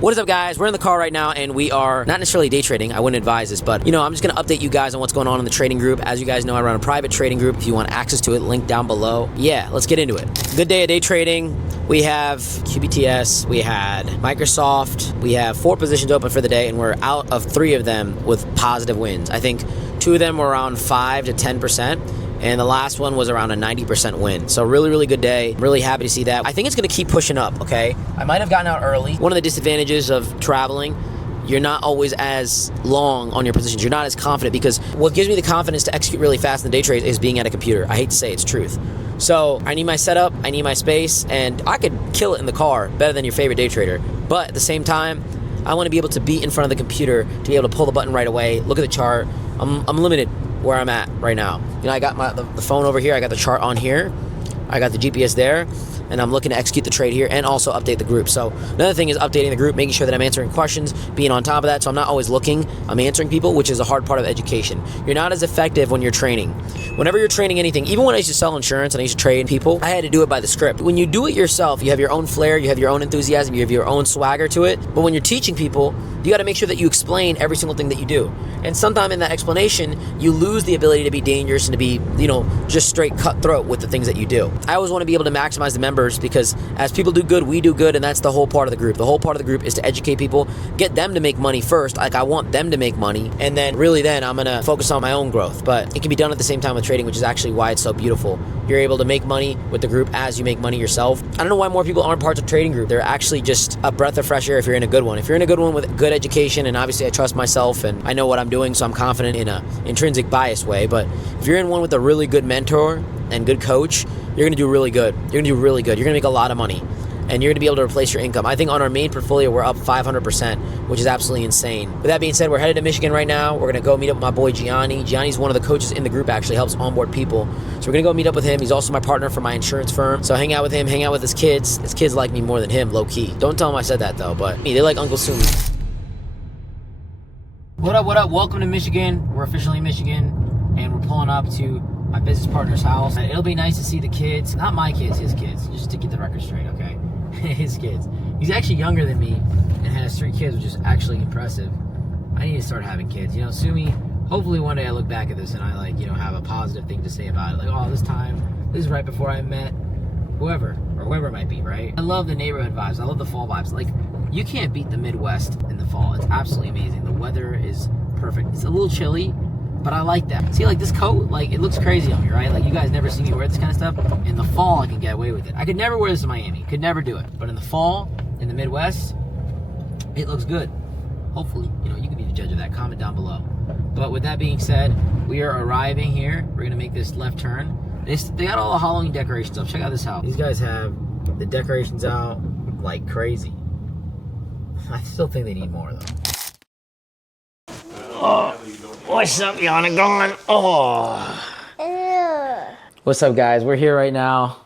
What is up, guys? We're in the car right now, and we are not necessarily day trading. I wouldn't advise this, but, I'm just going to update you guys on what's going on in the trading group. As you guys know, I run a private trading group. If you want access to it, link down below. Yeah, let's get into it. Good day of day trading. We have QBTS, we had Microsoft, we have 4 positions open for the day, and we're out of 3 of them with positive wins. I think 2 of them were around 5 to 10%. And the last one was around a 90% win. So really, really good day. Really happy to see that. I think it's going to keep pushing up, okay? I might have gotten out early. One of the disadvantages of traveling, you're not always as long on your positions. You're not as confident, because what gives me the confidence to execute really fast in the day trades is being at a computer. I hate to say it's truth. So I need my setup, I need my space, and I could kill it in the car better than your favorite day trader. But at the same time, I want to be able to be in front of the computer to be able to pull the button right away, look at the chart. I'm limited where I'm at right now. I got the phone over here, I got the chart on here, I got the GPS there, and I'm looking to execute the trade here and also update the group. So another thing is updating the group, making sure that I'm answering questions, being on top of that, so I'm not always looking, I'm answering people, which is a hard part of education. You're not as effective when you're training. Whenever you're training anything, even when I used to sell insurance and I used to trade people, I had to do it by the script. When you do it yourself, you have your own flair, you have your own enthusiasm, you have your own swagger to it. But when you're teaching people, you got to make sure that you explain every single thing that you do. And sometime in that explanation, you lose the ability to be dangerous and to be, just straight cutthroat with the things that you do. I always want to be able to maximize the members, because as people do good, we do good, and that's the whole part of the group. The whole part of the group is to educate people, get them to make money first. Like, I want them to make money, and then I'm going to focus on my own growth. But it can be done at the same time with trading, which is actually why it's so beautiful. You're able to make money with the group as you make money yourself. I don't know why more people aren't parts of trading group. They're actually just a breath of fresh air if you're in a good one. If you're in a good one with good education, and obviously I trust myself and I know what I'm doing, so I'm confident in a intrinsic bias way. But if you're in one with a really good mentor and good coach, you're going to do really good. You're going to do really good. You're going to make a lot of money, and you're going to be able to replace your income. I think on our main portfolio, we're up 500%, which is absolutely insane. With that being said, we're headed to Michigan right now. We're going to go meet up with my boy Giani. Giani's one of the coaches in the group, actually helps onboard people. So we're going to go meet up with him. He's also my partner for my insurance firm. So hang out with him, hang out with his kids. His kids like me more than him, low key. Don't tell him I said that though, but they like Uncle Sumi. What up, what up? Welcome to Michigan. We're officially in Michigan, and we're pulling up to my business partner's house. It'll be nice to see the kids. Not my kids, his kids. Just to get the record straight, okay? His kids. He's actually younger than me and has 3 kids, which is actually impressive. I need to start having kids. Sumi, hopefully one day I look back at this and I have a positive thing to say about it. Like, oh, this is right before I met whoever it might be, right? I love the neighborhood vibes. I love the fall vibes. Like, you can't beat the Midwest in the fall. It's absolutely amazing. The weather is perfect. It's a little chilly, but I like that. See, like, this coat, like, it looks crazy on me, right? Like, you guys never see me wear this kind of stuff. In the fall, I can get away with it. I could never wear this in Miami. Could never do it. But in the fall, in the Midwest, it looks good. Hopefully, you can be the judge of that. Comment down below. But with that being said, we are arriving here. We're going to make this left turn. They got all the Halloween decorations up. Check out this house. These guys have the decorations out like crazy. I still think they need more, though. Oh, what's up, Giani? Going? Oh. What's up, guys? We're here right now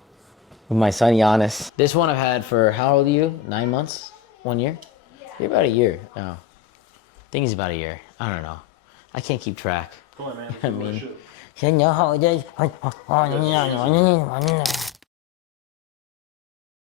with my son, Giannis. This one I've had for, how old are you? 9 months? 1 year? You're about a year. No. I think he's about a year. I don't know. I can't keep track. Come on, man. I mean,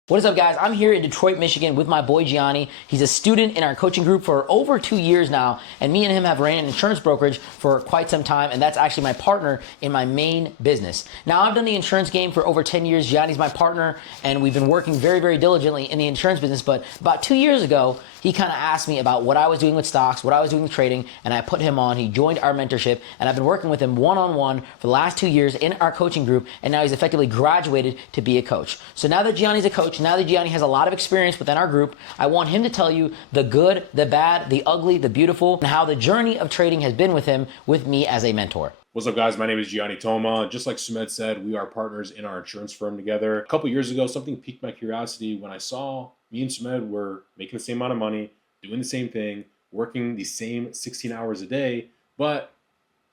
what is up, guys? I'm here in Detroit, Michigan with my boy Giani. He's a student in our coaching group for over 2 years now, and me and him have ran an insurance brokerage for quite some time, and that's actually my partner in my main business. Now, I've done the insurance game for over 10 years. Giani's my partner, and we've been working very, very diligently in the insurance business, but about 2 years ago, he kind of asked me about what I was doing with stocks, what I was doing with trading, and I put him on. He joined our mentorship, and I've been working with him one-on-one for the last 2 years in our coaching group, and now he's effectively graduated to be a coach. So now that Giani's a coach, now that Giani has a lot of experience within our group, I want him to tell you the good, the bad, the ugly, the beautiful, and how the journey of trading has been with him, with me as a mentor. What's up, guys? My name is Giani Toma. Just like Sumedh said, we are partners in our insurance firm together. A couple years ago, something piqued my curiosity when I saw me and Sumedh were making the same amount of money, doing the same thing, working the same 16 hours a day, but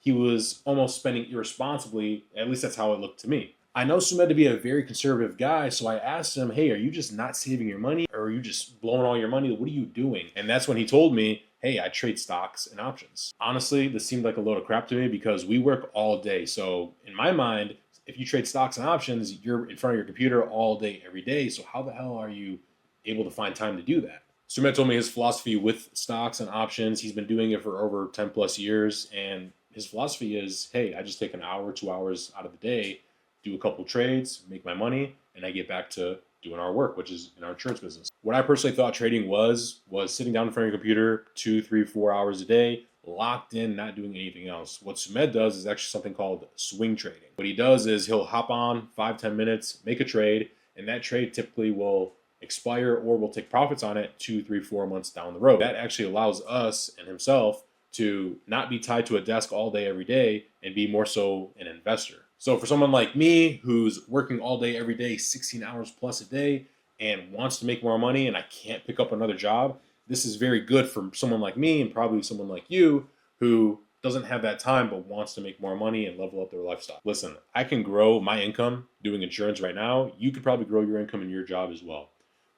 he was almost spending irresponsibly. At least that's how it looked to me. I know Sumedh to be a very conservative guy, so I asked him, hey, are you just not saving your money, or are you just blowing all your money? What are you doing? And that's when he told me, hey, I trade stocks and options. Honestly, this seemed like a load of crap to me because we work all day. So in my mind, if you trade stocks and options, you're in front of your computer all day, every day. So how the hell are you able to find time to do that? Sumedh told me his philosophy with stocks and options, he's been doing it for over 10 plus years. And his philosophy is, hey, I just take an hour, 2 hours out of the day, do a couple trades, make my money, and I get back to doing our work, which is in our insurance business. What I personally thought trading was sitting down in front of your computer 2, 3, 4 hours a day, locked in, not doing anything else. What Sumedh does is actually something called swing trading. What he does is he'll hop on 5-10 minutes, make a trade, and that trade typically will expire or will take profits on it 2, 3, 4 months down the road. That actually allows us and himself to not be tied to a desk all day, every day, and be more so an investor. So for someone like me who's working all day, every day, 16 hours plus a day, and wants to make more money and I can't pick up another job, this is very good for someone like me and probably someone like you who doesn't have that time but wants to make more money and level up their lifestyle. Listen, I can grow my income doing insurance right now. You could probably grow your income in your job as well.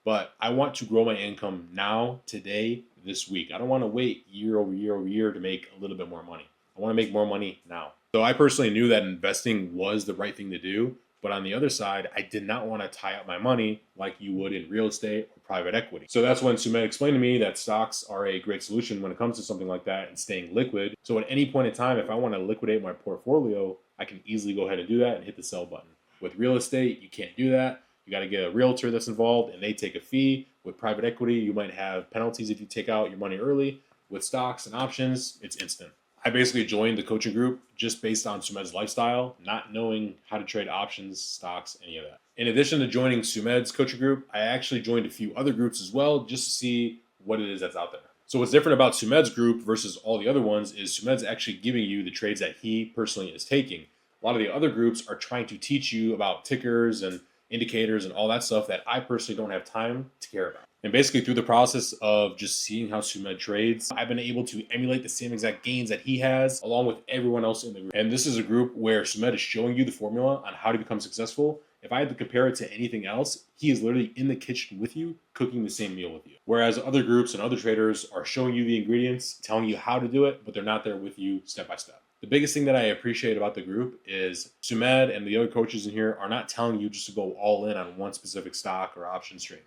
But I want to grow my income now, today, this week. I don't want to wait year over year over year to make a little bit more money. I want to make more money now. So I personally knew that investing was the right thing to do. But on the other side, I did not want to tie up my money like you would in real estate or private equity. So that's when Sumedh explained to me that stocks are a great solution when it comes to something like that and staying liquid. So at any point in time, if I want to liquidate my portfolio, I can easily go ahead and do that and hit the sell button. With real estate, you can't do that. You got to get a realtor that's involved and they take a fee. With private equity, you might have penalties if you take out your money early. With stocks and options, it's instant. I basically joined the coaching group just based on Sumedh's lifestyle, not knowing how to trade options, stocks, any of that. In addition to joining Sumedh's coaching group, I actually joined a few other groups as well just to see what it is that's out there. So what's different about Sumedh's group versus all the other ones is Sumedh's actually giving you the trades that he personally is taking. A lot of the other groups are trying to teach you about tickers and indicators and all that stuff that I personally don't have time to care about. And basically through the process of just seeing how Sumedh trades, I've been able to emulate the same exact gains that he has along with everyone else in the group. And this is a group where Sumedh is showing you the formula on how to become successful. If I had to compare it to anything else, he is literally in the kitchen with you, cooking the same meal with you. Whereas other groups and other traders are showing you the ingredients, telling you how to do it, but they're not there with you step by step. The biggest thing that I appreciate about the group is Sumedh and the other coaches in here are not telling you just to go all in on one specific stock or option trade.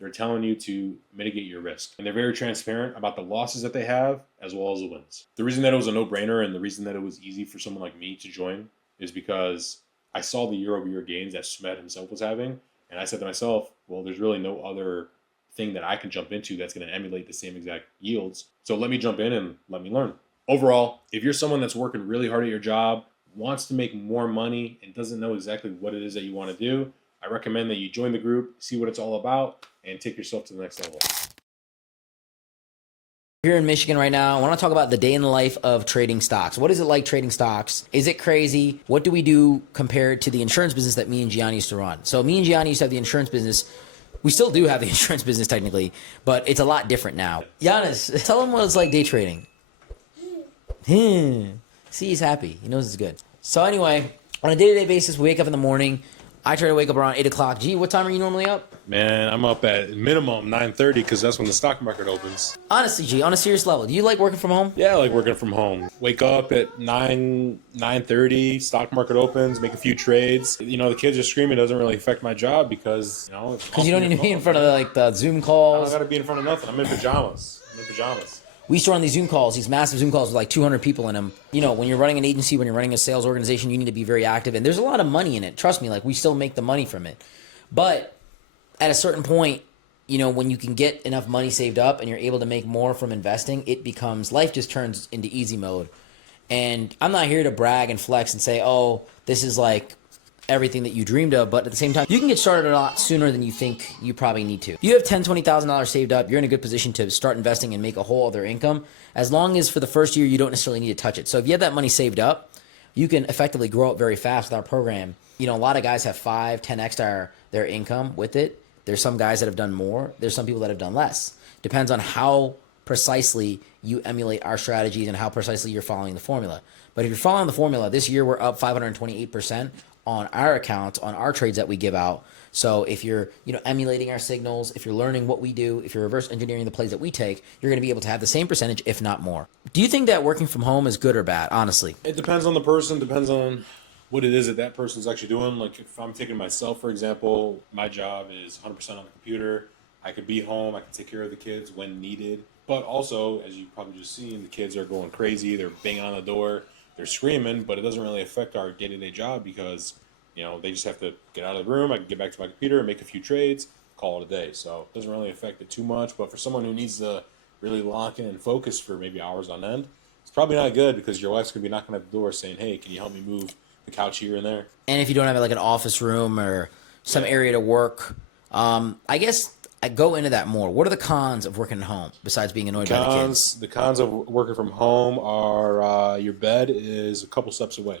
They're telling you to mitigate your risk. And they're very transparent about the losses that they have as well as the wins. The reason that it was a no-brainer and the reason that it was easy for someone like me to join is because I saw the year-over-year gains that Sumedh himself was having. And I said to myself, well, there's really no other thing that I can jump into that's going to emulate the same exact yields. So let me jump in and let me learn. Overall, if you're someone that's working really hard at your job, wants to make more money, and doesn't know exactly what it is that you want to do, I recommend that you join the group, see what it's all about, and take yourself to the next level. Here in Michigan right now, I want to talk about the day in the life of trading stocks. What is it like trading stocks? Is it crazy? What do we do compared to the insurance business that me and Giani used to run? So me and Giani used to have the insurance business. We still do have the insurance business technically, but it's a lot different now. Giannis, tell them what it's like day trading. See, he's happy. He knows it's good. So anyway, on a day-to-day basis, we wake up in the morning. I try to wake up around 8 o'clock. G, what time are you normally up? Man, I'm up at minimum 9:30 because that's when the stock market opens. Honestly, G, on a serious level, do you like working from home? Yeah, I like working from home. Wake up at 9:30, stock market opens, make a few trades. You know, the kids are screaming. It doesn't really affect my job because, you know, because you don't need to be in front of the Zoom I calls. don't got to be in front of nothing. I'm in pajamas. We used to run these Zoom calls, these massive Zoom calls with like 200 people in them. You know, when you're running an agency, when you're running a sales organization, you need to be very active. And there's a lot of money in it. Trust me, like we still make the money from it. But at a certain point, you know, when you can get enough money saved up and you're able to make more from investing, it becomes, life just turns into easy mode. And I'm not here to brag and flex and say, oh, this is like everything that you dreamed of, but at the same time, you can get started a lot sooner than you think you probably need to. You have $10,000, $20,000 saved up, you're in a good position to start investing and make a whole other income, as long as for the first year, you don't necessarily need to touch it. So if you have that money saved up, you can effectively grow it very fast with our program. You know, a lot of guys have 5, 10x their income with it. There's some guys that have done more. There's some people that have done less. Depends on how precisely you emulate our strategies and how precisely you're following the formula. But if you're following the formula, this year we're up 528% on our accounts, on our trades that we give out. So if you're, you know, emulating our signals, if you're learning what we do, if you're reverse engineering the plays that we take, you're going to be able to have the same percentage, if not more. Do you think that working from home is good or bad, honestly? It depends on the person, depends on what it is that person's actually doing. Like if I'm taking myself, for example, my job is 100% on the computer. I could be home. I could take care of the kids when needed. But also, as you probably just seen, the kids are going crazy. They're banging on the door. They're screaming, but it doesn't really affect our day-to-day job because, they just have to get out of the room. I can get back to my computer, make a few trades, call it a day. So it doesn't really affect it too much. But for someone who needs to really lock in and focus for maybe hours on end, it's probably not good because your wife's going to be knocking at the door saying, hey, can you help me move the couch here and there? And if you don't have like an office room or some area to work, I guess I go into that more. What are the cons of working at home besides being annoyed by the kids? The cons of working from home are your bed is a couple steps away.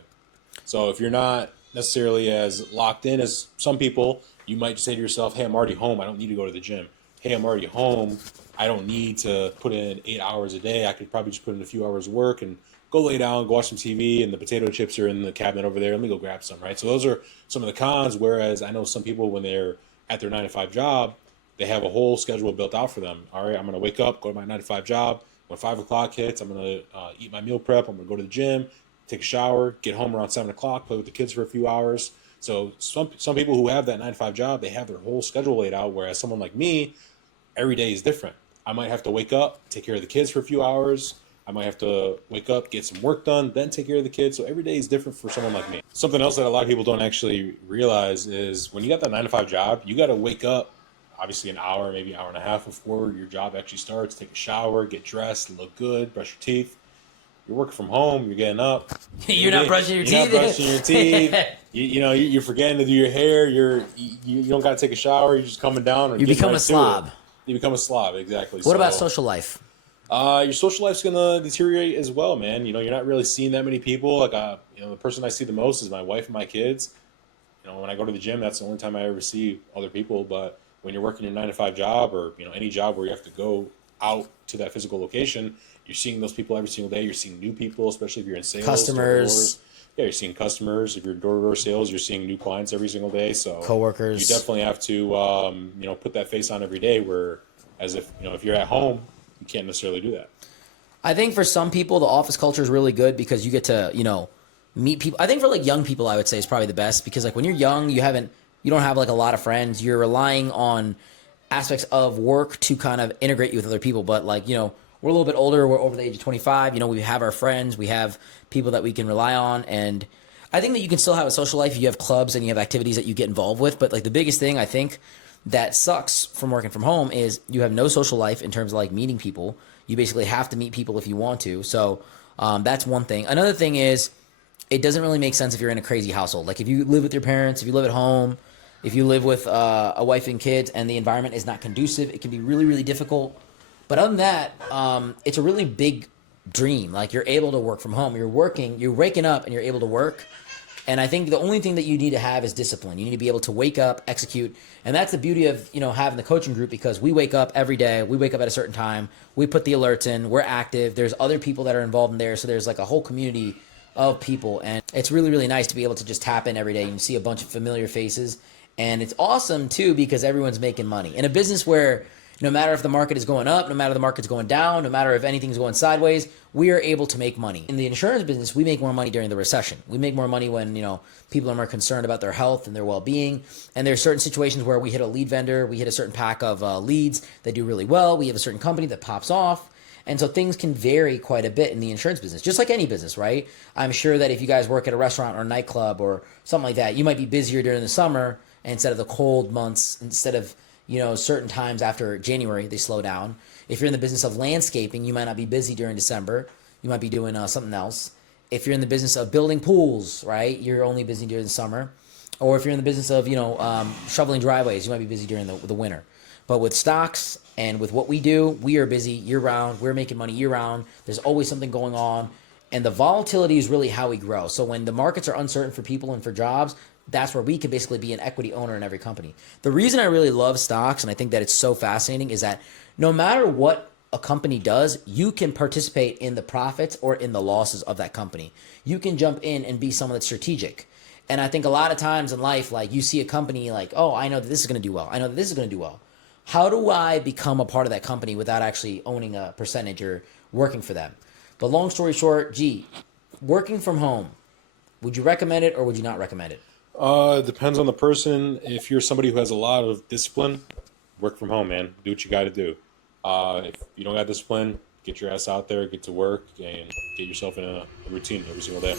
So if you're not necessarily as locked in as some people, you might just say to yourself, hey, I'm already home. I don't need to go to the gym. Hey, I'm already home. I don't need to put in 8 hours a day. I could probably just put in a few hours of work and go lay down, go watch some TV, and the potato chips are in the cabinet over there. Let me go grab some, right? So those are some of the cons, whereas I know some people, when they're at their 9-to-5 job, they have a whole schedule built out for them. All right, I'm going to wake up, go to my 9-to-5 job. When 5 o'clock hits, I'm going to eat my meal prep. I'm going to go to the gym, take a shower, get home around 7 o'clock, play with the kids for a few hours. So some people who have that 9-to-5 job, they have their whole schedule laid out, whereas someone like me, every day is different. I might have to wake up, take care of the kids for a few hours. I might have to wake up, get some work done, then take care of the kids. So every day is different for someone like me. Something else that a lot of people don't actually realize is when you got that 9-to-5 job, you got to wake up obviously an hour, maybe an hour and a half before your job actually starts, take a shower, get dressed, look good, brush your teeth. You're working from home, you're getting up. You're not brushing your teeth. You're not brushing your teeth. You're forgetting to do your hair. You don't got to take a shower. You're just coming down. You become a slob. You become a slob, exactly. What about social life? Your social life's gonna deteriorate as well, man. You're not really seeing that many people. Like, the person I see the most is my wife and my kids. When I go to the gym, that's the only time I ever see other people. But when you're working your 9-to-5 job or any job where you have to go out to that physical location, you're seeing those people every single day. You're seeing new people, especially if you're in sales. Customers. Yeah, you're seeing customers. If you're door-to-door sales, you're seeing new clients every single day. So coworkers. You definitely have to put that face on every day. Where as if if you're at home, you can't necessarily do that. I think for some people, the office culture is really good because you get to meet people. I think for like young people, I would say is probably the best because like when you're young, you don't have like a lot of friends. You're relying on aspects of work to kind of integrate you with other people. But like we're a little bit older. We're over the age of 25. We have our friends. We have people that we can rely on. And I think that you can still have a social life. You have clubs and you have activities that you get involved with. But like the biggest thing I think that sucks from working from home is you have no social life in terms of like meeting people. You basically have to meet people if you want to. So that's one thing. Another thing is it doesn't really make sense if you're in a crazy household. Like if you live with your parents, if you live at home, if you live with a wife and kids and the environment is not conducive, it can be really, really difficult. But other than that, it's a really big dream. Like you're able to work from home. You're waking up and you're able to work. And I think the only thing that you need to have is discipline. You need to be able to wake up, execute. And that's the beauty of, having the coaching group because we wake up every day. We wake up at a certain time. We put the alerts in. We're active. There's other people that are involved in there. So there's like a whole community of people. And it's really, really nice to be able to just tap in every day and see a bunch of familiar faces. And it's awesome, too, because everyone's making money. In a business where no matter if the market is going up, no matter the market's going down, no matter if anything's going sideways, we are able to make money. In the insurance business, we make more money during the recession. We make more money when, people are more concerned about their health and their well-being. And there's certain situations where we hit a lead vendor, we hit a certain pack of leads that do really well. We have a certain company that pops off. And so things can vary quite a bit in the insurance business, just like any business, right? I'm sure that if you guys work at a restaurant or a nightclub or something like that, you might be busier during the summer instead of the cold months, instead of certain times after January, they slow down. If you're in the business of landscaping, you might not be busy during December. You might be doing something else. If you're in the business of building pools, right, you're only busy during the summer. Or if you're in the business of, shoveling driveways, you might be busy during the winter. But with stocks and with what we do, we are busy year-round. We're making money year-round. There's always something going on. And the volatility is really how we grow. So when the markets are uncertain for people and for jobs, that's where we can basically be an equity owner in every company. The reason I really love stocks, and I think that it's so fascinating, is that no matter what a company does, you can participate in the profits or in the losses of that company. You can jump in and be someone that's strategic. And I think a lot of times in life, like you see a company like, oh, I know that this is going to do well. I know that this is going to do well. How do I become a part of that company without actually owning a percentage or working for them? But long story short, working from home, would you recommend it or would you not recommend it? Depends on the person. If you're somebody who has a lot of discipline, work from home, man. Do what you got to do. If you don't got discipline, get your ass out there, get to work, and get yourself in a routine every single day.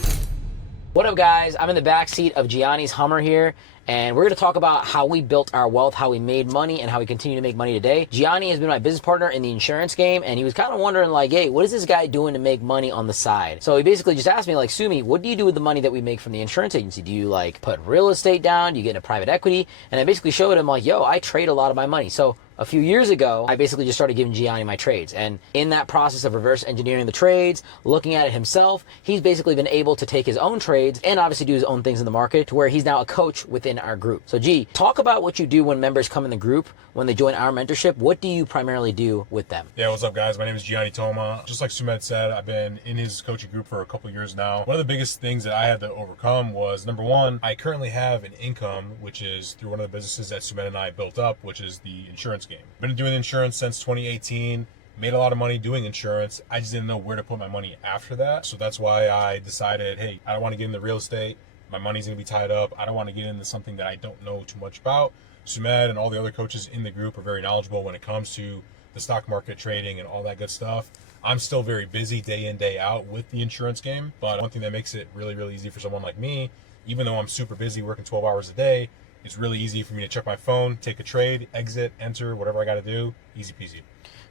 What up, guys? I'm in the backseat of Giani's Hummer here, and we're going to talk about how we built our wealth, how we made money, and how we continue to make money today. Giani has been my business partner in the insurance game, and he was kind of wondering, like, hey, what is this guy doing to make money on the side? So he basically just asked me, like, Sumi, what do you do with the money that we make from the insurance agency? Do you, like, put real estate down? Do you get into private equity? And I basically showed him, like, yo, I trade a lot of my money. So a few years ago, I basically just started giving Giani my trades. And in that process of reverse engineering the trades, looking at it himself, he's basically been able to take his own trades and obviously do his own things in the market to where he's now a coach within our group. So G, talk about what you do when members come in the group, when they join our mentorship. What do you primarily do with them? Yeah, what's up, guys? My name is Giani Toma. Just like Sumed said, I've been in his coaching group for a couple years now. One of the biggest things that I had to overcome was, number one, I currently have an income, which is through one of the businesses that Sumed and I built up, which is the insurance game. I've been doing insurance since 2018. Made a lot of money doing insurance. I just didn't know where to put my money after that. So that's why I decided, hey, I don't want to get into real estate. My money's going to be tied up. I don't want to get into something that I don't know too much about. Sumed and all the other coaches in the group are very knowledgeable when it comes to the stock market, trading, and all that good stuff. I'm still very busy day in, day out with the insurance game. But one thing that makes it really, really easy for someone like me, even though I'm super busy working 12 hours a day, it's really easy for me to check my phone, take a trade, exit, enter, whatever I got to do. Easy peasy.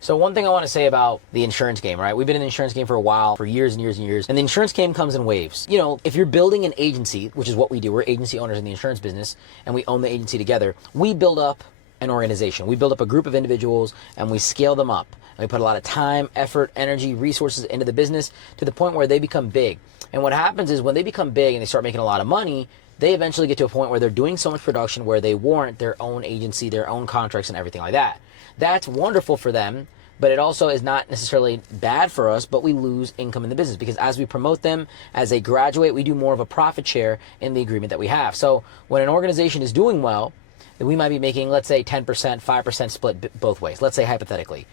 So one thing I want to say about the insurance game, right? We've been in the insurance game for a while, for years and years and years. And the insurance game comes in waves. You know, if you're building an agency, which is what we do, we're agency owners in the insurance business, and we own the agency together, we build up an organization. We build up a group of individuals, and we scale them up. And we put a lot of time, effort, energy, resources into the business to the point where they become big. And what happens is when they become big and they start making a lot of money, they eventually get to a point where they're doing so much production where they warrant their own agency, their own contracts, and everything like that. That's wonderful for them, but it also is not necessarily bad for us, but we lose income in the business because as we promote them, as they graduate, we do more of a profit share in the agreement that we have. So when an organization is doing well, then we might be making, let's say, 10%, 5% split both ways, let's say hypothetically.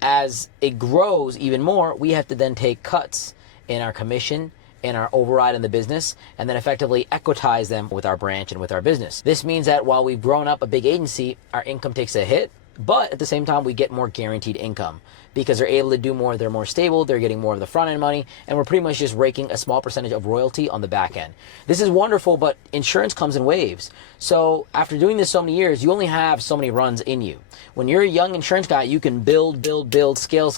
As it grows even more, we have to then take cuts in our commission, in our override in the business, and then effectively equitize them with our branch and with our business. This means that while we've grown up a big agency, our income takes a hit, but at the same time, we get more guaranteed income because they're able to do more, they're more stable, they're getting more of the front end money, and we're pretty much just raking a small percentage of royalty on the back end. This is wonderful, but insurance comes in waves. So after doing this so many years, you only have so many runs in you. When you're a young insurance guy, you can build, scale,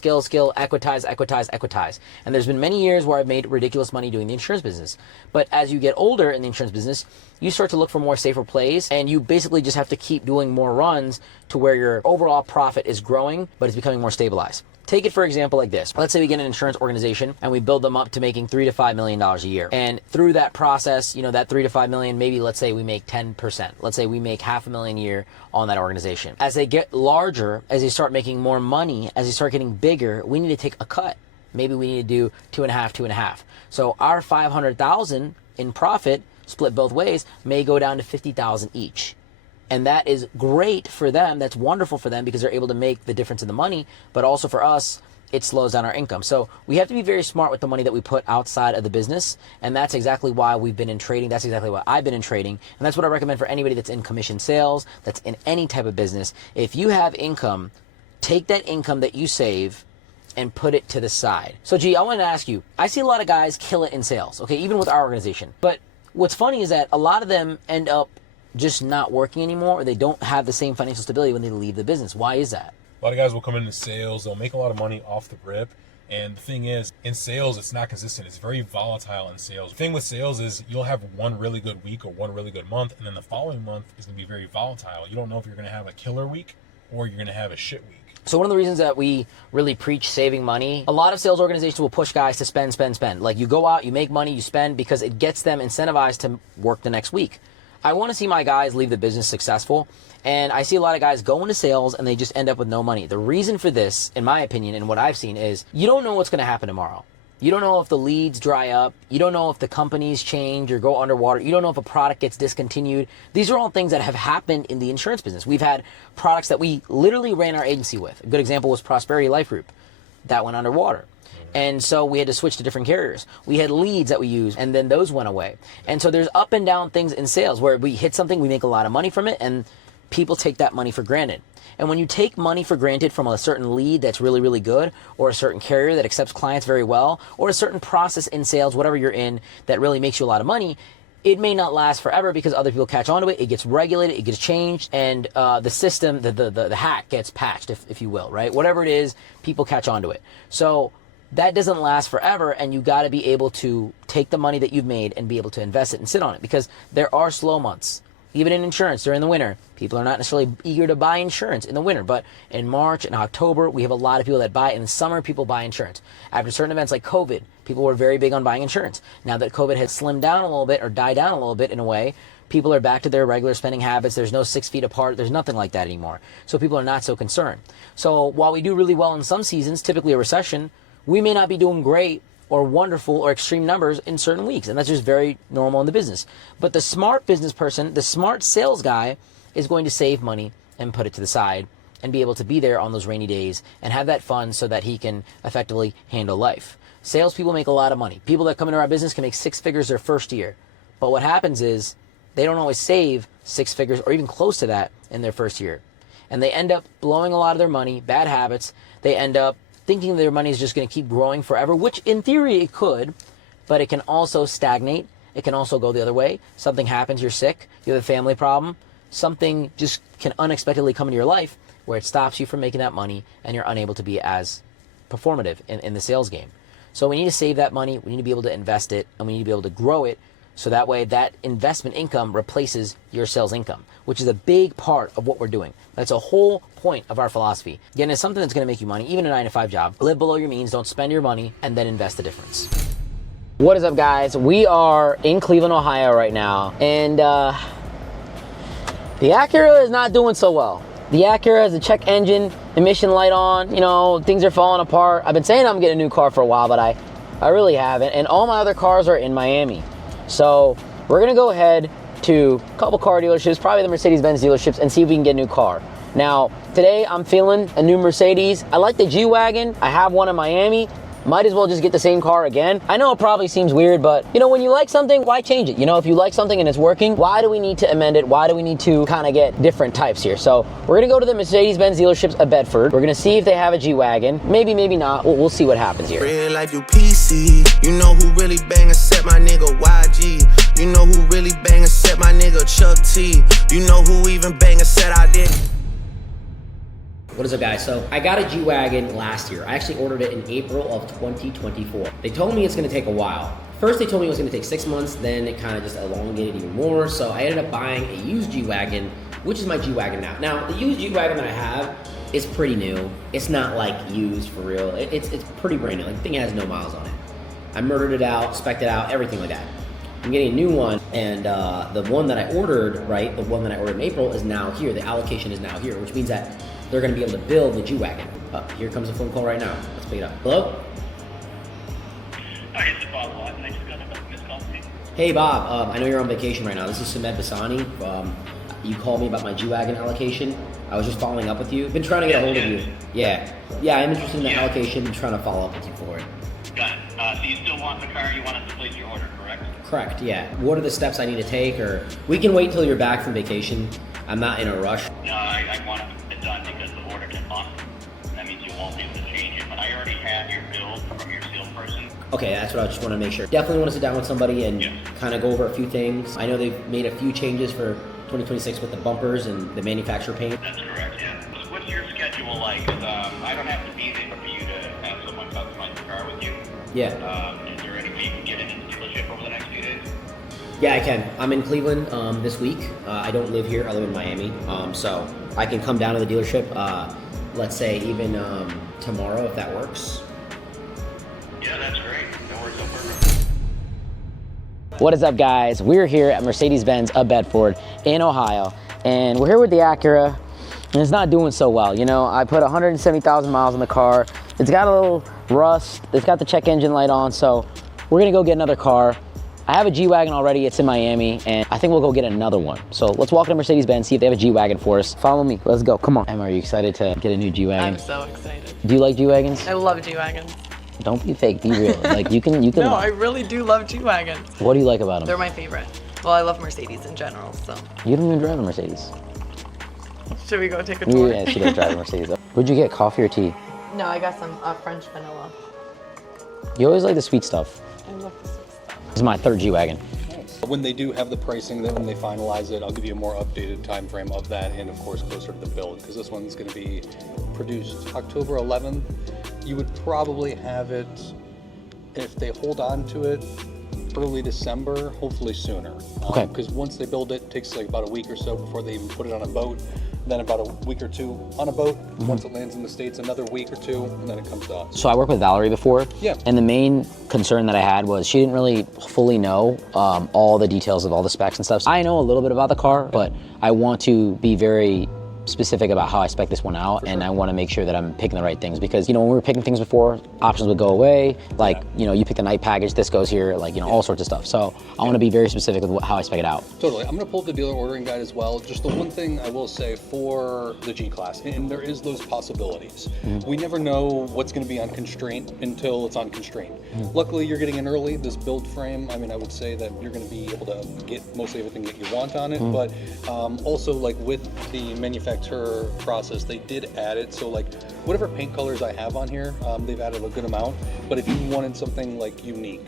equitize. And there's been many years where I've made ridiculous money doing the insurance business. But as you get older in the insurance business, you start to look for more safer plays, and you basically just have to keep doing more runs to where your overall profit is growing, but it's becoming more stabilized. Take it for example like this. Let's say we get an insurance organization and we build them up to making $3 to $5 million a year. And through that process, you know, that $3 to $5 million, maybe let's say we make 10%. Let's say we make $500,000 a year on that organization. As they get larger, as they start making more money, as they start getting bigger, we need to take a cut. Maybe we need to do 2.5. So our $500,000 in profit split both ways may go down to $50,000 each. And that is great for them. That's wonderful for them because they're able to make the difference in the money. But also for us, it slows down our income. So we have to be very smart with the money that we put outside of the business. And that's exactly why we've been in trading. That's exactly why I've been in trading. And that's what I recommend for anybody that's in commission sales, that's in any type of business. If you have income, take that income that you save and put it to the side. So G, I want to ask you, I see a lot of guys kill it in sales, okay, even with our organization. But what's funny is that a lot of them end up just not working anymore, or they don't have the same financial stability when they leave the business. Why is that? A lot of guys will come into sales, they'll make a lot of money off the rip. And the thing is, in sales, it's not consistent. It's very volatile in sales. The thing with sales is you'll have one really good week or one really good month, and then the following month is going to be very volatile. You don't know if you're going to have a killer week or you're going to have a shit week. So one of the reasons that we really preach saving money, a lot of sales organizations will push guys to spend. Like you go out, you make money, you spend because it gets them incentivized to work the next week. I want to see my guys leave the business successful, and I see a lot of guys go into sales and they just end up with no money. The reason for this, in my opinion, and what I've seen is you don't know what's going to happen tomorrow. You don't know if the leads dry up. You don't know if the companies change or go underwater. You don't know if a product gets discontinued. These are all things that have happened in the insurance business. We've had products that we literally ran our agency with. A good example was Prosperity Life Group. That went underwater. And so we had to switch to different carriers. We had leads that we used, and then those went away. And so there's up and down things in sales where we hit something, we make a lot of money from it, and people take that money for granted. And when you take money for granted from a certain lead that's really, really good, or a certain carrier that accepts clients very well, or a certain process in sales, whatever you're in, that really makes you a lot of money, it may not last forever because other people catch on to it. It gets regulated, it gets changed, and the system, the hack gets patched, if you will, right? Whatever it is, people catch on to it. So that doesn't last forever, and you got to be able to take the money that you've made and be able to invest it and sit on it, because there are slow months. Even in insurance during the winter, people are not necessarily eager to buy insurance in the winter, but in March and October, we have a lot of people that buy. In the summer, people buy insurance. After certain events like COVID, people were very big on buying insurance. Now that COVID has slimmed down a little bit, or died down a little bit in a way, people are back to their regular spending habits. There's no 6 feet apart. There's nothing like that anymore. So people are not so concerned. So while we do really well in some seasons, typically a recession, we may not be doing great or wonderful or extreme numbers in certain weeks. And that's just very normal in the business. But the smart business person, the smart sales guy, is going to save money and put it to the side and be able to be there on those rainy days and have that fun so that he can effectively handle life. Salespeople make a lot of money. People that come into our business can make 6 figures their first year. But what happens is they don't always save 6 figures or even close to that in their first year. And they end up blowing a lot of their money, bad habits. They end up thinking their money is just going to keep growing forever, which in theory it could, but it can also stagnate. It can also go the other way. Something happens, you're sick, you have a family problem, something just can unexpectedly come into your life where it stops you from making that money and you're unable to be as performative in the sales game. So we need to save that money, we need to be able to invest it, and we need to be able to grow it so that way that investment income replaces your sales income, which is a big part of what we're doing. That's a whole point of our philosophy. Again, it's something that's going to make you money, even a 9-to-5 job. Live below your means, don't spend your money, and then invest the difference. What is up, guys? We are in Cleveland, Ohio right now, and the Acura is not doing so well. The Acura has a check engine, emission light on, you know, things are falling apart. I've been saying I'm getting a new car for a while, but I really haven't, and all my other cars are in Miami. So we're gonna go ahead to a couple car dealerships, probably the Mercedes-Benz dealerships, and see if we can get a new car. Now, today I'm feeling a new Mercedes. I like the G-Wagon. I have one in Miami. Might as well just get the same car again. I know it probably seems weird, but you know, when you like something, why change it? You know, if you like something and it's working, why do we need to amend it? Why do we need to kind of get different types here? So we're gonna go to the Mercedes-Benz dealerships at Bedford. We're gonna see if they have a G-Wagon. Maybe, maybe not. We'll see what happens here. Real life, you PC. You know who really bang except my nigga YG. You know who really bang except my nigga Chuck T. You know who even bang except I did. What is up, guys? So I got a G-Wagon last year. I actually ordered it in April of 2024. They told me it's gonna take a while. First they told me it was gonna take 6 months, then it kind of just elongated even more. So I ended up buying a used G-Wagon, which is my G-Wagon now. Now, the used G-Wagon that I have is pretty new. It's not like used for real. It's pretty brand new. Like, the thing has no miles on it. I murdered it out, spec'd it out, everything like that. I'm getting a new one, and the one that I ordered, right, the one that I ordered in April is now here. The allocation is now here, which means that they're gonna be able to build the G-Wagon. Here comes a phone call right now. Let's pick it up. Hello? Hi, it's Bob Watson. I just got a missed call from you. Hey, Bob. I know you're on vacation right now. This is Basani. You called me about my G-Wagon allocation. I was just following up with you. Been trying to get a hold of you. Yeah, I'm interested in the allocation. I'm trying to follow up with you for it. Got it. So you still want the car? You want us to place your order, correct? Correct, yeah. What are the steps I need to take? Or we can wait till you're back from vacation. I'm not in a rush. No, I want to get it done because the order gets lost. That means you won't be able to change it. But I already have your bill from your salesperson. Okay, that's what I just want to make sure. Definitely want to sit down with somebody and kind of go over a few things. I know they've made a few changes for 2026 with the bumpers and the manufacturer paint. That's correct, yeah. What's your schedule like? 'Cause, I don't have to be there for you to have someone customize the car with you. Yeah. Is there any way you can get in the dealership over the next few days? Yeah, I can. I'm in Cleveland this week. I don't live here. I live in Miami. So I can come down to the dealership, let's say even tomorrow, if that works. Yeah, that's great. That works out perfect. What is up, guys? We're here at Mercedes-Benz of Bedford in Ohio, and we're here with the Acura, and it's not doing so well. You know, I put 170,000 miles on the car. It's got a little rust. It's got the check engine light on, so we're gonna go get another car. I have a G-Wagon already. It's in Miami, and I think we'll go get another one. So let's walk into Mercedes-Benz, see if they have a G-Wagon for us. Follow me. Let's go. Come on. Em, are you excited to get a new G-Wagon? I'm so excited. Do you like G-Wagons? I love G-Wagons. Don't be fake. Be real. Like, you can. No, I really do love G-Wagons. What do you like about them? They're my favorite. Well, I love Mercedes in general, so. You don't even drive a Mercedes. Should we go take a tour? Yeah, she does drive a Mercedes. What'd you get, coffee or tea? No, I got some French vanilla. You always like the sweet stuff. I love the sweet stuff. This is my third G-Wagon. When they do have the pricing, then when they finalize it, I'll give you a more updated time frame of that, and of course closer to the build, because this one's going to be produced October 11th. You would probably have it, if they hold on to it, early December, hopefully sooner. Okay. Because once they build it, it takes like about a week or so before they even put it on a boat. Then about a week or two on a boat. Once it lands in the States, another week or two, and then it comes to us. So I worked with Valerie before. Yeah. And the main concern that I had was she didn't really fully know all the details of all the specs and stuff. I know a little bit about the car, but I want to be very specific about how I spec this one out, and I want to make sure that I'm picking the right things, because, you know, when we were picking things before, options would go away. Like, you know, you pick the night package, this goes here, like, you know, all sorts of stuff. So I want to be very specific with how I spec it out. Totally. I'm going to pull up the dealer ordering guide as well. Just the one thing I will say for the G-Class, and there is those possibilities. We never know what's going to be on constraint until it's on constraint. Luckily, you're getting in early. This build frame, I mean, I would say that you're going to be able to get mostly everything that you want on it, but also, like, with the manufacturer process, they did add it. So, like, whatever paint colors I have on here, they've added a good amount. But if you wanted something, like, unique,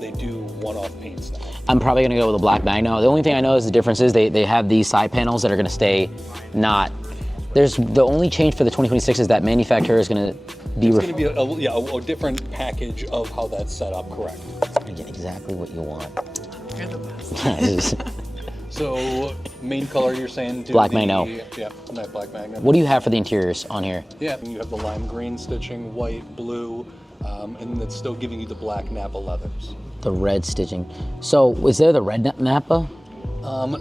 they do one-off paints now. I'm probably gonna go with a black Magno. The only thing I know is the difference is they have these side panels that are gonna stay not. There's the only change for the 2026 is that manufacturer is gonna be. It's going to be a different package of how that's set up, correct? I get exactly what you want. You're the best. So, main color you're saying? Black Magno. Yeah, that black Magno. What do you have for the interiors on here? Yeah, you have the lime green stitching, white, blue, and it's still giving you the black Napa leathers. The red stitching. So is there the red Napa?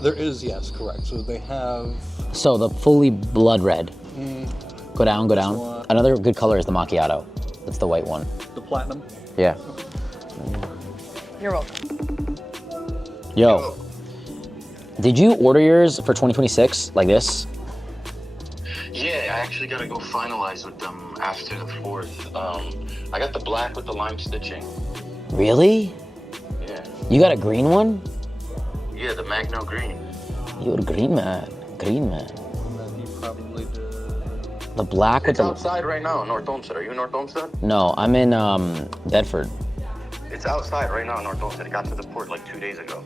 There is, yes, correct. So they have... So the fully blood red. Go down, go down. one. Another good color is the macchiato. That's the white one. The platinum. Yeah. You're welcome. Yo. Did you order yours for 2026 like this? Yeah, I actually got to go finalize with them after the 4th. I got the black with the lime stitching. Really? Yeah. You got a green one? Yeah, the Magno green. You're a green man. Green man. And then you probably did... The black with It's the... outside right now in North Olmsted. Are you in North Olmsted? No, I'm in Bedford. It's outside right now in North Olmsted. It got to the port like 2 days ago.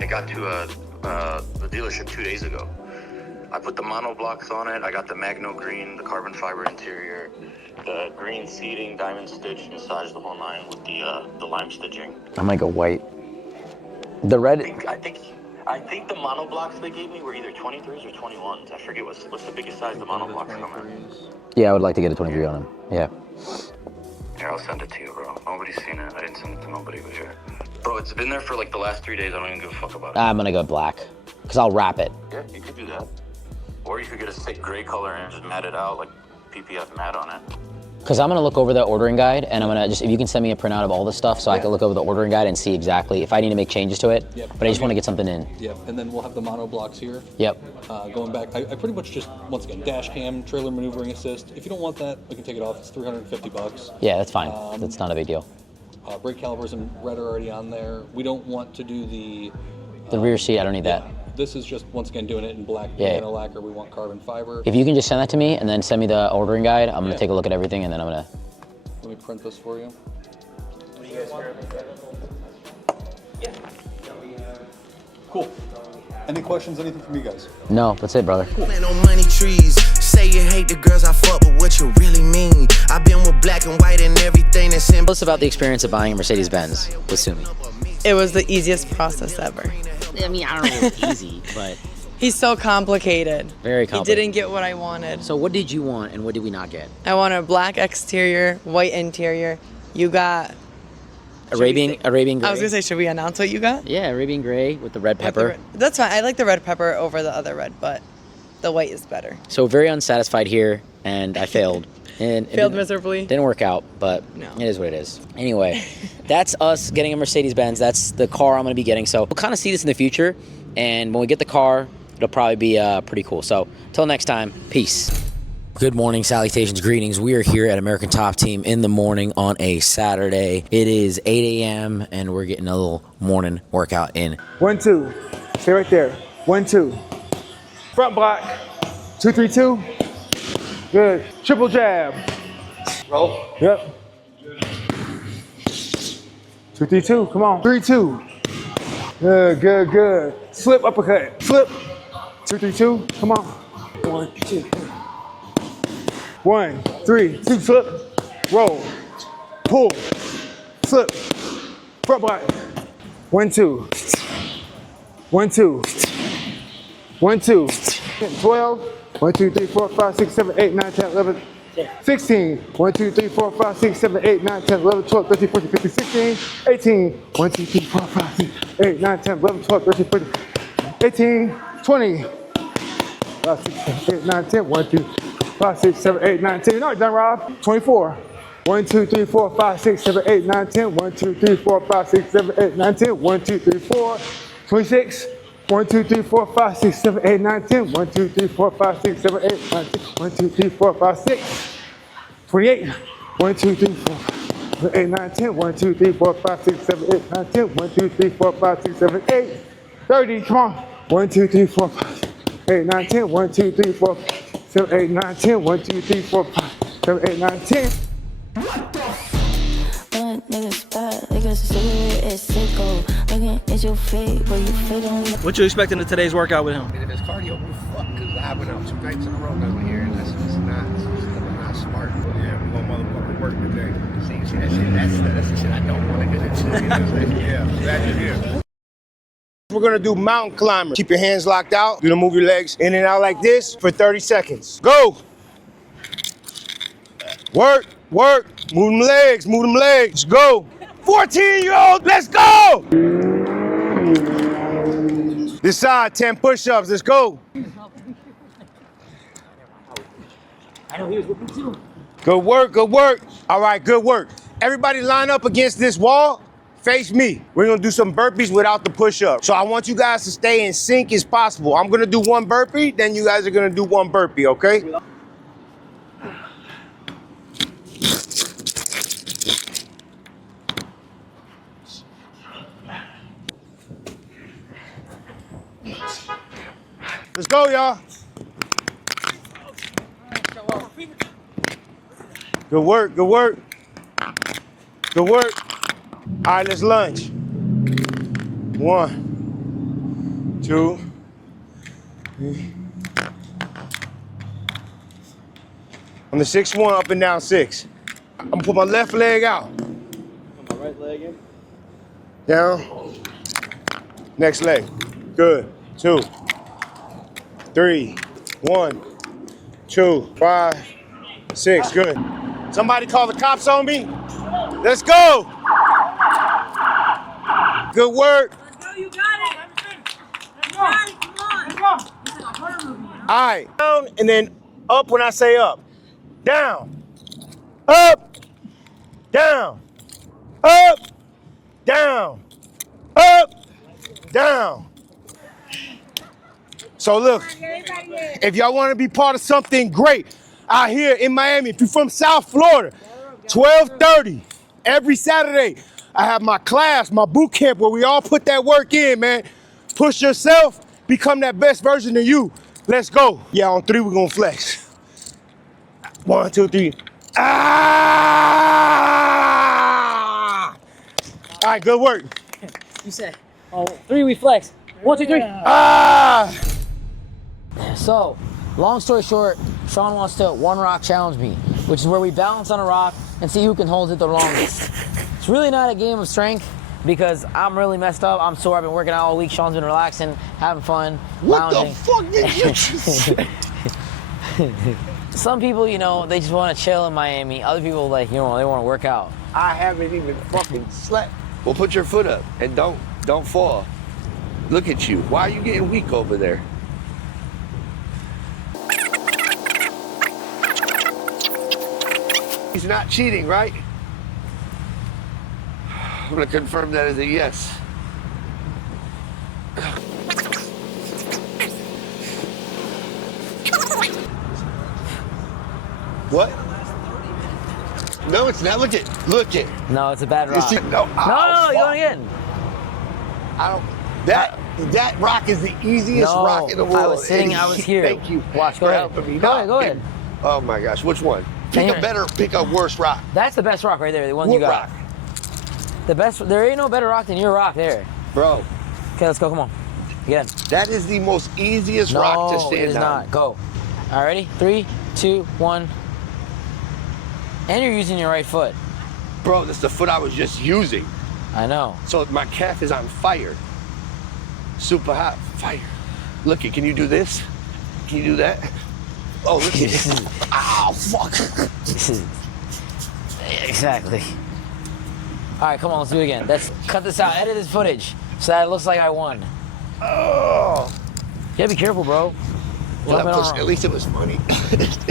It got to the dealership 2 days ago. I put the mono blocks on it. I got the Magno green, the carbon fiber interior, the green seating, diamond stitch, massage the whole nine with the lime stitching. I might go white. The red... I think the mono blocks they gave me were either 23s or 21s. I forget what's the biggest size the mono blocks come in. Yeah, I would like to get a 23 on him. Yeah. Here, I'll send it to you, bro. Nobody's seen it. I didn't send it to nobody but here. Bro, it's been there for like the last 3 days. I don't even give a fuck about it. I'm gonna go black, because I'll wrap it. Yeah, you could do that. Or you could get a sick gray color and just mat it out, like PPF matte on it. Because I'm gonna look over the ordering guide, and I'm gonna just, if you can send me a printout of all this stuff so I can look over the ordering guide and see exactly if I need to make changes to it. Yep. But I just want to get something in. Yep, and then we'll have the mono blocks here. Yep. Going back, I pretty much just, once again, dash cam, trailer maneuvering assist. If you don't want that, we can take it off. It's $350. Yeah, that's fine. That's not a big deal. Brake calipers in red are already on there. We don't want to do the rear seat, I don't need that. This is just, once again, doing it in black Yeah. piano lacquer. We want carbon fiber. If you can just send that to me and then send me the ordering guide, I'm gonna take a look at everything, and then I'm gonna... Let me print this for you. Cool. Any questions, anything from you guys? No, that's it, brother. Plant on money trees. Say you hate the girls I fuck, but what you really mean? I've been with black and white and everything that's in. Tell us about the experience of buying a Mercedes-Benz with Sumi. It was the easiest process ever. I mean, I don't know if it's easy, but He's so complicated. very complicated. He didn't get what I wanted. So what did you want, and what did we not get? I wanted a black exterior, white interior. You got... Arabian gray. I was gonna say, should we announce what you got? Yeah, Arabian gray with the red With the pepper. red- That's fine. I like the red pepper over the other red, but the white is better. So very unsatisfied here, and I failed. And Failed miserably. Didn't work out, but No. it is what it is. Anyway, that's us getting a Mercedes-Benz. That's the car I'm going to be getting. So we'll kind of see this in the future, and when we get the car, it'll probably be pretty cool. So until next time, peace. Good morning, salutations, greetings. We are here at American Top Team in the morning on a Saturday. It is 8 a.m. and we're getting a little morning workout in. 1, 2. Stay right there. 1, 2. Front block. 2-3-2. Good. Triple jab. Roll. Yep. 2-3-2. Come on. 3-2. Good, good, good. Slip uppercut. Slip. 2-3-2. Come on. 1-2. 1-3-2. Slip. Roll. Pull. Slip. Front block. 1-2. 1-2. 1-2. 12. 1, 2, 3, 4, 5, 6, 7, 8, 9, 10, 11, 16. 1, 2, 3, 4, 5, 6, 7, 8, 9, 10, 11, 12, 13, 14, 15, 16, 18. 1, 2, 3, 4, 5, 6, 8, 9, 10, 11, 12, 13, 14, 18, 20. 5, 6, 7, 8, 9, 10. 1, 2, 5, 6, 7, 8, 9, 10. You're not done, Rob. 24. 1, 2, 3, 4, 5, 6, 7, 8, 9, 10. 1, 2, 3, 4, 5, 6, 7, 8, 9, 10. 1, 2, 3, 4. 26. 1, 2, 3, 4, 5, 6, 7, 8, 9, 10. 1, 2, 3, 4, 5, 6, 7, 8, 9, 10. 1, 2, 3, 4, 5, 6. 28. 1, 2, 3, 4, 8, 9, 10. 1, 2, 3, 4, 5, 6, 7, 8, 9, 10. 1, 2, 3, 4, 5, 6, 7, 8. 30. Come on. 1, 2, 3, 4, 5, 8, 9, 10. 1, 2, 3, 4, 7, 8, 9, 10. 1, 2, 3, 4, 5, 7, 8, 9, 10. What you expecting of today's workout with him? If it's cardio, we fuck, because I went out 2 nights in a row over here, and that's not smart. Yeah, we're gonna motherfucking work today. See that shit, that's the shit I don't want to get into. Yeah, glad you're here. We're gonna do mountain climber. Keep your hands locked out. You're gonna move your legs in and out like this for 30 seconds. Go! Work, work, move them legs, go! 14-year-old, let's go! This side, 10 push-ups, let's go. Good work, good work. All right, good work. Everybody line up against this wall, face me. We're gonna do some burpees without the push-up. So I want you guys to stay in sync as possible. I'm gonna do 1 burpee, then you guys are gonna do 1 burpee, okay? Let's go, y'all. Good work, good work. Good work. All right, let's lunge. 1, 2, 3. On the 6-1, up and down 6. I'm gonna put my left leg out. Put my right leg in. Down. Next leg. Good. 2, 3, 1, 2, 5, 6. Good. Somebody call the cops on me. Let's go. Good work. You got it. You got it. Come on. All right. Down and then up when I say up. Down. Up. Down. Up. Down. Up. Down. So look, if y'all want to be part of something great out here in Miami, if you're from South Florida, 12:30 every Saturday, I have my class, my boot camp where we all put that work in, man. Push yourself, become that best version of you. Let's go. Yeah, on 3, we're gonna flex. 1, 2, 3. Ah! All right, good work. You said, oh, 3 we flex. 1, 2, 3. Ah! So, long story short, Sean wants to 1 rock challenge me, which is where we balance on a rock and see who can hold it the longest. It's really not a game of strength because I'm really messed up. I'm sore. I've been working out all week. Sean's been relaxing, having fun, lounging. What the fuck did you just say? Some people, you know, they just want to chill in Miami. Other people, like, you know, they want to work out. I haven't even fucking slept. Well, put your foot up and don't fall. Look at you. Why are you getting weak over there? He's not cheating, right? I'm gonna confirm that as a yes. What? No, it's not. Look it. No, it's a bad rock. No, No, you're going again. I don't. That That rock is the easiest rock in the world. I was sitting, I was here. Thank you. Watch, go ahead. Helping me. Go ahead. Oh my gosh, which one? Pick a worse rock. That's the best rock right there, the one What you got. rock? The best, there ain't no better rock than your rock there. Bro. Okay, let's go, come on. Again. That is the most easiest rock to stand on. No, it is not. Go. All right, ready? 3, 2, 1. And you're using your right foot. Bro, that's the foot I was just using. I know. So my calf is on fire. Super hot. Fire. Look it, can you do this? Can you do that? Oh, look at it. Ow, fuck. Exactly. All right, come on, let's do it again. Let's cut this out. Edit this footage so that it looks like I won. Oh. You gotta be careful, bro. Well, at least it was funny.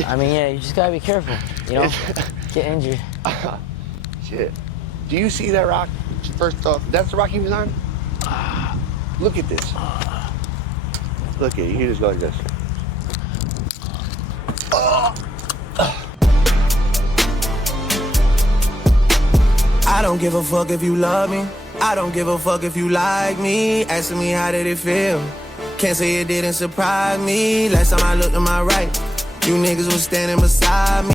I mean, yeah, you just gotta be careful. You know, get injured. Shit. Do you see that rock? First off, that's the rock he was on? Look at this. Look at it. You just go like this. I don't give a fuck if you love me. I don't give a fuck if you like me. Asking me how did it feel? Can't say it didn't surprise me. Last time I looked to my right, you niggas was standing beside me.